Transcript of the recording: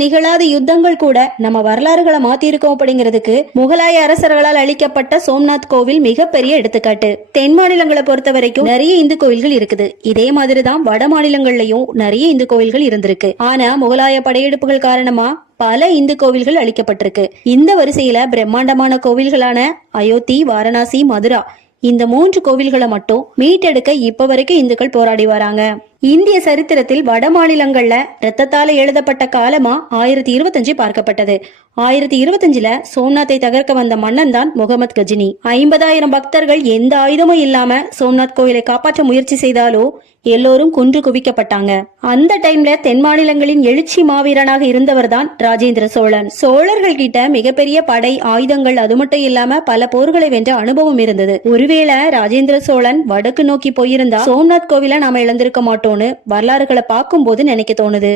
நிகழாத யுத்தங்கள் கூட நம்ம வரலாறுகளை மாத்திருக்கோம் அப்படிங்கிறதுக்கு முகலாய அரசர்களால் அளிக்கப்பட்ட சோம்நாத் கோவில் மிகப்பெரிய எடுத்துக்காட்டு. தென் மாநிலங்களை பொறுத்த வரைக்கும் நிறைய இந்து கோவில்கள் இருக்குது. இதே மாதிரிதான் வட மாநிலங்கள்லயும் நிறைய இந்து கோவில்கள் இருந்திருக்கு. ஆனா முகலாய படையெடுப்புகள் காரணமா பல இந்து கோவில்கள் அளிக்கப்பட்டிருக்கு. இந்த வரிசையில பிரம்மாண்டமான கோவில்களான அயோத்தி, வாரணாசி, மதுரா இந்த 3 கோவில்களை மட்டும் மீட்டெடுக்க இப்ப வரைக்கும் இந்துக்கள் போராடி வராங்க. இந்திய சரித்திரத்தில் வட மாநிலங்கள்ல ரத்தத்தால எழுதப்பட்ட காலமா 1025 பார்க்கப்பட்டது. 1025ல சோம்நாத்தை தகர்க்க வந்த மன்னன் தான் முகமது கஜினி. 50,000 பக்தர்கள் எந்த ஆயுதமும் இல்லாம சோம்நாத் கோயிலை காப்பாற்ற முயற்சி செய்தாலோ எல்லோரும் கொன்று குவிக்கப்பட்டாங்க. அந்த டைம்ல தென் மாநிலங்களின் எழுச்சி மாவீரனாக இருந்தவர் தான் ராஜேந்திர சோழன். சோழர்கள் கிட்ட மிகப்பெரிய படை, ஆயுதங்கள், அது மட்டும் இல்லாம பல போர்களை வென்ற அனுபவம் இருந்தது. ஒருவேளை ராஜேந்திர சோழன் வடக்கு நோக்கி போயிருந்தா சோம்நாத் கோவிலை நாம இழந்திருக்க மாட்டோம்னு வரலாறுகளை பார்க்கும் போது நினைக்க தோணுது.